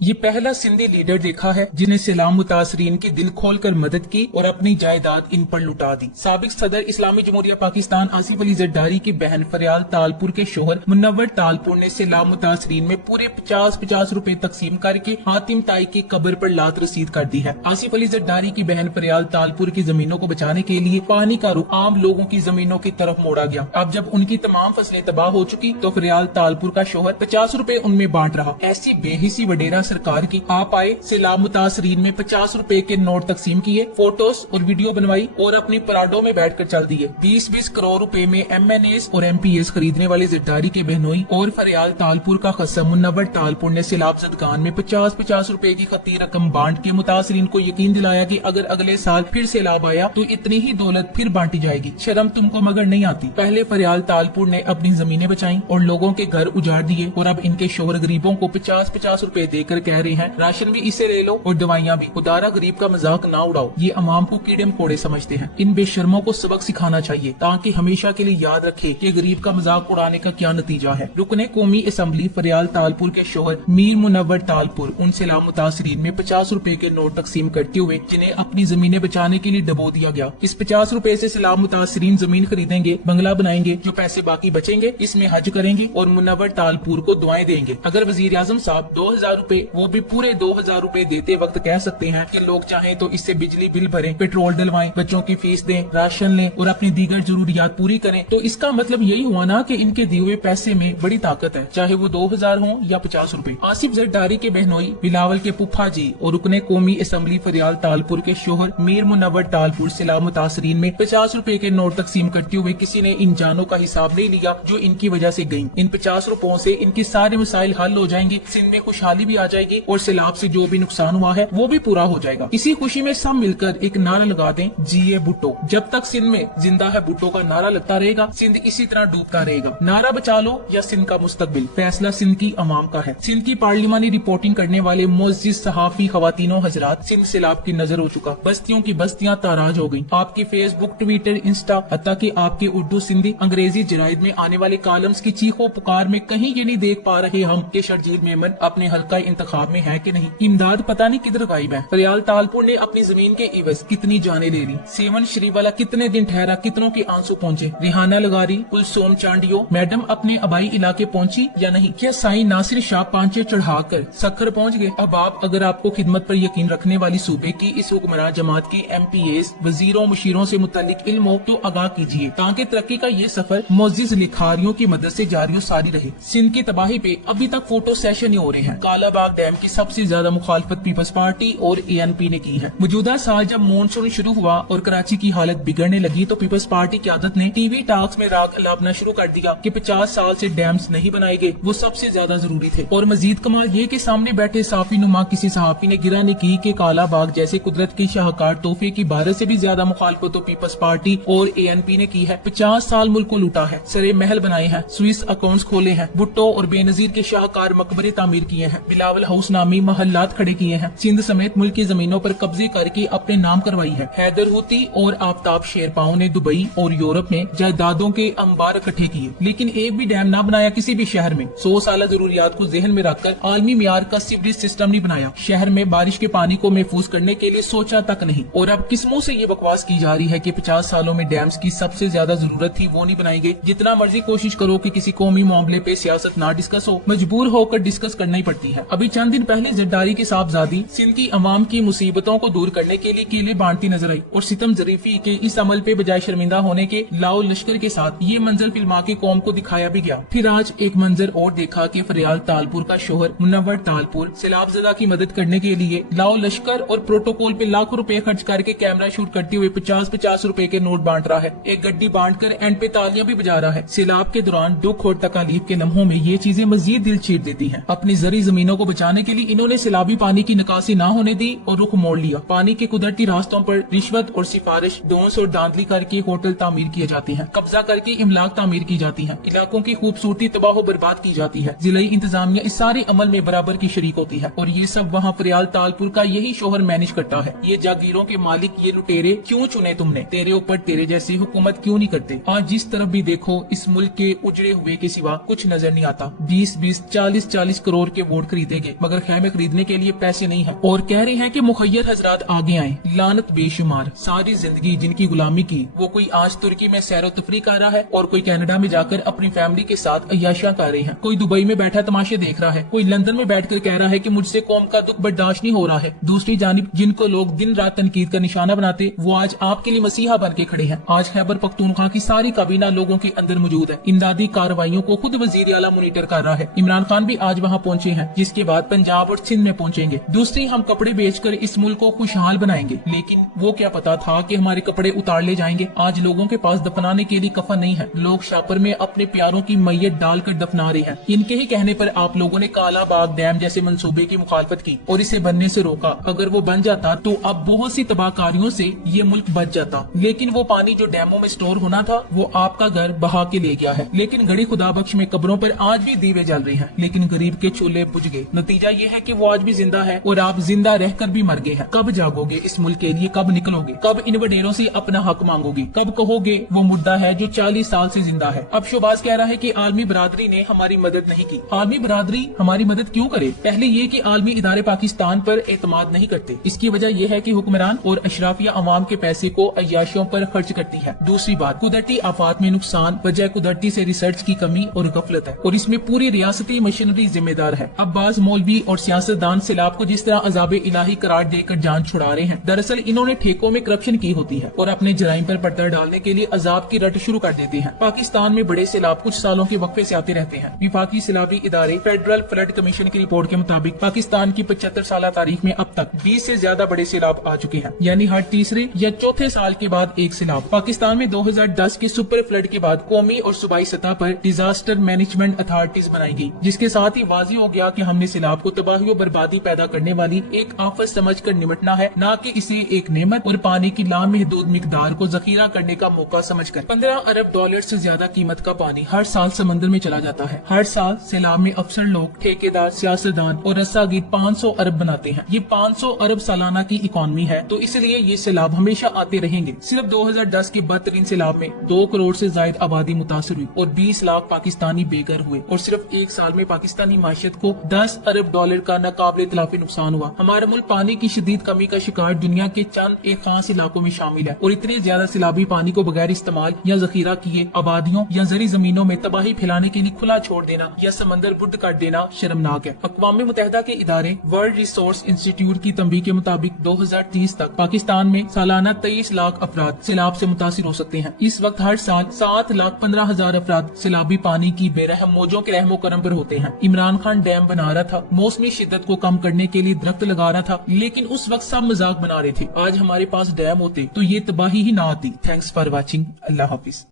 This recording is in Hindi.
ये पहला सिंधी लीडर देखा है जिन्हें सैलाब मुतासरीन की दिल खोलकर मदद की और अपनी जायदाद इन पर लुटा दी। साबिक सदर इस्लामी जमहूरिया पाकिस्तान आसिफ अली जरदारी की बहन फरियाल तालपुर के शोहर मुनव्वर तालपुर ने सैलाब मुतासरीन में पूरे 50-50 रुपए तकसीम करके हातिम ताई की कब्र पर लात रसीद कर दी है। आसिफ अली जरदारी की बहन फरियाल तालपुर की जमीनों को बचाने के लिए पानी का रुख आम लोगों की जमीनों की तरफ मोड़ा गया। अब जब उनकी तमाम फसलें तबाह हो चुकी तो फरियाल तालपुर का शोहर 50 रुपए उनमें बांट रहा। ऐसी बेहिसी वडेरा सरकार की। आप आए, सैलाब मुतासरीन में 50 रुपए के नोट तकसीम किए, फोटोज और वीडियो बनवाई और अपनी पराडों में बैठकर चल दिए। 20-20 करोड़ रुपए में MNAs और MPAs खरीदने वाले जरदारी के बहनोई और फरियाल तालपुर का खसम मुनव्वर तालपुर ने सैलाब ज़दगान में 50-50 रुपए की खती रकम बांट के मुतासरीन को यकीन दिलाया कि अगर अगले साल फिर सैलाब आया तो इतनी ही दौलत फिर बांटी जाएगी। शर्म तुमको मगर नहीं आती। पहले फरियाल तालपुर ने अपनी जमीनें बचाई और लोगों के घर उजाड़ दिए और अब इनके शोहर गरीबों को 50-50 रुपए देकर कह रहे हैं राशन भी इसे ले लो और दवाइयाँ भी। खुदारा गरीब का मजाक ना उड़ाओ। ये अवाम को कीड़े मकोड़े समझते हैं। इन बेशर्मों को सबक सिखाना चाहिए ताकि हमेशा के लिए याद रखे कि गरीब का मजाक उड़ाने का क्या नतीजा है। रुकने कौमी असम्बली फरियाल तालपुर के शोहर मीर मुनव्वर तालपुर उन सैलाब मुतासरीन में 50 रुपए के नोट तकसीम करते हुए जिन्हें अपनी जमीनें बचाने के लिए डबो दिया गया। इस 50 रुपए से सैलाब मुतासरीन जमीन खरीदेंगे, बंगला बनाएंगे, जो पैसे बाकी बचेंगे इसमें हज करेंगे और मुनव्वर तालपुर को दुआएं देंगे। अगर वजीर आजम साहब 2000 रुपए वो भी पूरे 2000 रुपए देते वक्त कह सकते हैं कि लोग चाहें तो इससे बिजली बिल भरें, पेट्रोल डलवाएं, बच्चों की फीस दें, राशन लें और अपनी दीगर जरूरियात पूरी करें, तो इसका मतलब यही हुआ ना कि इनके दिए हुए पैसे में बड़ी ताकत है, चाहे वो 2000 हो या 50 रुपए। आसिफ जरदारी के बहनोई बिलावल के पुप्पा जी और रुकने कौमी असम्बली फरियाल तालपुर के शोहर मीर मुनव्वर तालपुर सैलाब मुतासरीन में 50 रुपए के नोट तकसीम करते हुए किसी ने इन जानों का हिसाब नहीं लिया जो इनकी वजह से गयी। इन 50 रुपयों से इनकी सारे मसाइल हल हो जाएंगे, सिंध में खुशहाली भी आ जाएगी और सैलाब से जो भी नुकसान हुआ है वो भी पूरा हो जाएगा। इसी खुशी में सब मिलकर एक नारा लगा दें, जिए भुट्टो। जब तक सिंध में जिंदा है भुट्टो का नारा लगता रहेगा, सिंध इसी तरह डूबता रहेगा। नारा बचा लो या सिंध का मुस्तकबिल, फैसला सिंध की अवाम का है। सिंध की पार्लिमानी रिपोर्टिंग करने वाले मोअज़्ज़िज़ सहाफी खवातीनों हजरात, सिंध सैलाब की नजर हो चुका। बस्तियों की बस्तियां ताराज हो गयी। आपकी फेसबुक, ट्विटर, इंस्टा, हत्ता कि आपके उर्दू, सिंधी, अंग्रेजी जराइद में आने वाले कॉलम्स की चीखों पुकार में कहीं ये नहीं देख पा रहे हम कि शर्जील मेमन अपने हल्का इंतखाब में है कि नहीं। इमदाद पता नहीं किधर गायब है। फरियाल तालपुर ने अपनी जमीन के इवज कितनी जाने ले ली। सेवन श्री वाला कितने दिन ठहरा, कितनों के आंसू पहुँचे। रिहाना लगारी, कुलसोम चांडियो मैडम अपने आबाई इलाके पहुँची या नहीं। क्या साई नासिर शाह पांचे चढ़ाकर सखर पहुँच गए। अब आप अगर आपको खिदमत पर यकीन रखने वाली सूबे की इस हुक्मरान जमात की MPAs, वजीरों, मुशीरों से मुतालिक इल्म हो तो आगाह कीजिए ताकि तरक्की का ये सफर मोअज़्ज़िज़ लिखारियों की मदद से जारी सारी रहे। सिंध की तबाही पे अभी तक फोटो सेशन ही हो रहे हैं। कालाबाग डैम की सबसे ज्यादा मुखालफत पीपल्स पार्टी और ANP ने की है। मौजूदा साल जब मॉनसून शुरू हुआ और कराची की हालत बिगड़ने लगी तो पीपल्स पार्टी की आदत ने TV टॉक्स में राग अलापना शुरू कर दिया कि 50 साल से डैम्स नहीं बनाए गए, वो सबसे ज्यादा जरूरी थे। और मजीद कमाल ये कि सामने बैठे साफी नुमा किसी सहाफी ने गिरा नहीं की कि कालाबाग जैसे कुदरत की शाहकार तोहफे की 12 से भी ज्यादा मुखालफत तो पीपल्स पार्टी और ANP ने की है। 50 साल मुल्क को लूटा है, सरे महल बनाए हैं, स्विस अकाउंट्स खोले हैं, भुट्टो और बेनजीर के शाहकार मकबरे तामीर किए हैं, बिलावल हाउस नामी महल्लात खड़े किए हैं, सिंध समेत मुल्क की जमीनों पर कब्जे करके अपने नाम करवाई है। हैदर हुती और आफ्ताब शेरपाओ ने दुबई और यूरोप में जायदादों के अंबार इकट्ठे किए, लेकिन एक भी डैम ना बनाया किसी भी शहर में। 100 साल जरूरियात को जहन में रखकर आलमी मियार का सीवरेज सिस्टम नहीं बनाया। शहर में बारिश के पानी को महफूज करने के लिए सोचा तक नहीं। और अब किस मुंह से ये बकवास की जा रही है कि 50 सालों में डैम्स की सबसे ज्यादा जरूरत थी वो नहीं बनाई गई। जितना मर्जी कोशिश करो कि किसी कौमी मामले पे सियासत ना डिस्कस हो, मजबूर होकर डिस्कस करना ही पड़ती है। अभी चंद दिन पहले जरदारी की साहबजादी सिंध की अवाम की मुसीबतों को दूर करने के लिए केले बांटती नजर आई और सितम जरीफी के इस अमल पे बजाय शर्मिंदा होने के लाओ लश्कर के साथ ये मंजर फिल्मा के कौम को दिखाया भी गया। फिर आज एक मंजर और देखा कि फरियाल तालपुर का शोहर मुनव्वर तालपुर सैलाबज़दा की मदद करने के लिए लाओ लश्कर और प्रोटोकॉल पे लाखों रुपए खर्च करके कैमरा शूट करते हुए 50-50 रुपए के नोट बांट रहा है। एक गड्डी बांट कर एंड पे तालियां भी बजा रहा है। सैलाब के दौरान दुख और तकालीफ के लम्हों में ये चीजें मजीद दिल चीर देती हैं। अपनी जरी जमीनों को बचाने के लिए इन्होंने सैलाबी पानी की निकासी न होने दी और रुख मोड़ लिया। पानी के कुदरती रास्तों पर रिश्वत और सिफारिश, डोंस और धांधली करके होटल तामीर किए जाते हैं, कब्जा करके इमलाक तामीर की जाती है, इलाकों की खूबसूरती तबाह बर्बाद की जाती है। जिलाई इंतजामिया इस सारे अमल में बराबर की शरीक होती है और ये सब वहाँ फरियाल तालपुर का यही शोहर मैनेज करता है। ये जागीरों के मालिक ये लुटेरे क्यों चुने तुमने? तेरे ऊपर तेरे जैसे हुकूमत क्यों नहीं करते? आज जिस तरफ भी देखो इस मुल्क के उजड़े हुए के सिवा कुछ नजर नहीं आता। 20-20, 40-40 करोड़ के वोट खरीदे देंगे मगर खैमे खरीदने के लिए पैसे नहीं है और कह रहे हैं कि मुखय्यर हजरात आगे आए। लानत बेशुमार, सारी जिंदगी जिनकी गुलामी की, वो कोई आज तुर्की में सैरो तफरी कर रहा है और कोई कनाडा में जाकर अपनी फैमिली के साथ अय्याशियां कर रहे हैं, कोई दुबई में बैठा तमाशे देख रहा है, कोई लंदन में बैठकर कह रहा है कि मुझसे कौम का दुख बर्दाश्त नहीं हो रहा है। दूसरी जानिब जिनको लोग दिन रात तनकीद का निशाना बनाते, वो आज आपके लिए मसीहा बन के खड़े हैं। आज खैबर पख्तूनख्वा की सारी काबीना लोगों के अंदर मौजूद है। इमदादी कार्रवाइयों को खुद वजीर आला मॉनिटर कर रहा है। इमरान खान भी आज वहाँ पहुँचे हैं, जिसके बाद पंजाब और सिंध में पहुँचेंगे। दूसरी, हम कपड़े बेचकर इस मुल्क को खुशहाल बनाएंगे, लेकिन वो क्या पता था कि हमारे कपड़े उतार ले जाएंगे। आज लोगों के पास दफनाने के लिए कफन नहीं है, लोग शापर में अपने प्यारों की मैयत डालकर दफना रहे हैं। इनके ही कहने पर आप लोगों ने काला बाग डैम जैसे मंसूबे की मुखालफत की और इसे बनने से रोका। अगर वो बन जाता तो अब बहुत सी तबाहकारियों से ये मुल्क बच जाता, लेकिन वो पानी जो डैमों में स्टोर होना था वो आपका घर बहा के ले गया है। लेकिन गड़ी खुदा बख्श में कब्रों पर आज भी दीवे जल रहे हैं, लेकिन गरीब के चूल्हे बुझ गए। नतीजा ये है कि वो आज भी जिंदा है और आप जिंदा रहकर भी मर गए हैं। कब जागोगे इस मुल्क के लिए? कब निकलोगे? कब इन वडेरों से अपना हक मांगोगे? कब कहोगे वो मुर्दा है जो 40 साल से जिंदा है? अब शोबाज कह रहा है कि आलमी बरादरी ने हमारी मदद नहीं की। आलमी बरादरी हमारी मदद क्यों करे? पहले ये कि आलमी इदारे पाकिस्तान पर एतमाद नहीं करते। इसकी वजह यह है कि हुक्मरान और अशराफिया अवाम के पैसे को अय्याशियों पर खर्च करती है। दूसरी बात, कुदरती आफात में नुकसान वजह कुदरती से रिसर्च की कमी और गफलत है और इसमें पूरी रियासती मशीनरी जिम्मेदार है। अब्बास मौलवी और सियासतदान सैलाब को जिस तरह अजाब इलाही करार देकर जान छुड़ा रहे हैं, दरअसल इन्होंने ठेकों में करप्शन की होती है और अपने जराइम पर पर्दा डालने के लिए अजाब की रट शुरू कर देते हैं। पाकिस्तान में बड़े सैलाब कुछ सालों के वक्फे से आते रहते हैं। विफाकी सैलाबी इदारे फेडरल फ्लड कमीशन की रिपोर्ट के मुताबिक पाकिस्तान की 75 साल तारीख में अब तक 20 से ज्यादा बड़े सैलाब आ चुके हैं, यानी हर तीसरे या चौथे साल के बाद एक सैलाब। पाकिस्तान में 2010 के सुपर फ्लड के बाद कौमी और सूबाई सतह पर डिजास्टर मैनेजमेंट अथॉरिटीज बनाई गई, जिसके साथ ही वाज़ेह हो गया कि हमने सैलाब को तबाही और बर्बादी पैदा करने वाली एक आफत समझकर निपटना है, न कि इसे एक नेमत और पानी की लामहदूद मिकदार को जखीरा करने का मौका समझकर। 15 अरब डॉलर से ज्यादा कीमत का पानी हर साल समंदर में चला जाता है। हर साल सैलाब में अफसर लोग, ठेकेदार, सियासतदान और रस्सागीर 500 अरब बनाते हैं। ये 500 अरब सालाना की इकॉनमी है, तो इसलिए ये सैलाब हमेशा आते रहेंगे। सिर्फ 2010 के बदतरीन सैलाब में 2 करोड़ से ज्यादा आबादी मुतासर हुई और 20 लाख पाकिस्तानी बेघर हुए और सिर्फ एक साल में पाकिस्तानी माशियत को 10 अरब डॉलर का नाकाबिले तलाफी नुकसान हुआ। हमारा मुल्क पानी की शदीद कमी का शिकार दुनिया के चंद एक खास इलाकों में शामिल है और इतने ज्यादा सैलाबी पानी को बगैर इस्तेमाल या जखीरा किए आबादियों या जरी जमीनों में तबाही फैलाने के लिए खुला छोड़ देना या समंदर बुर्द कर देना शर्मनाक है। अक़वाम मुत्तहिदा के इदारे वर्ल्ड रिसोर्स इंस्टीट्यूट की तंबीह के मुताबिक 2030 तक पाकिस्तान में सालाना 23 लाख अफराद सैलाब से मुतासिर हो सकते हैं। इस वक्त हर साल 7,15,000 अफराद सैलाबी पानी की बेरहम मौजों के रहमो करम पर होते हैं। इमरान खान डैम बना रहा था, मौसमी शिद्दत को कम करने के लिए दरख्त लगा रहा था, लेकिन उस वक्त सब मजाक बना रहे थे। आज हमारे पास डैम होते तो ये तबाही ही ना आती। Thanks for watching. Allah Hafiz.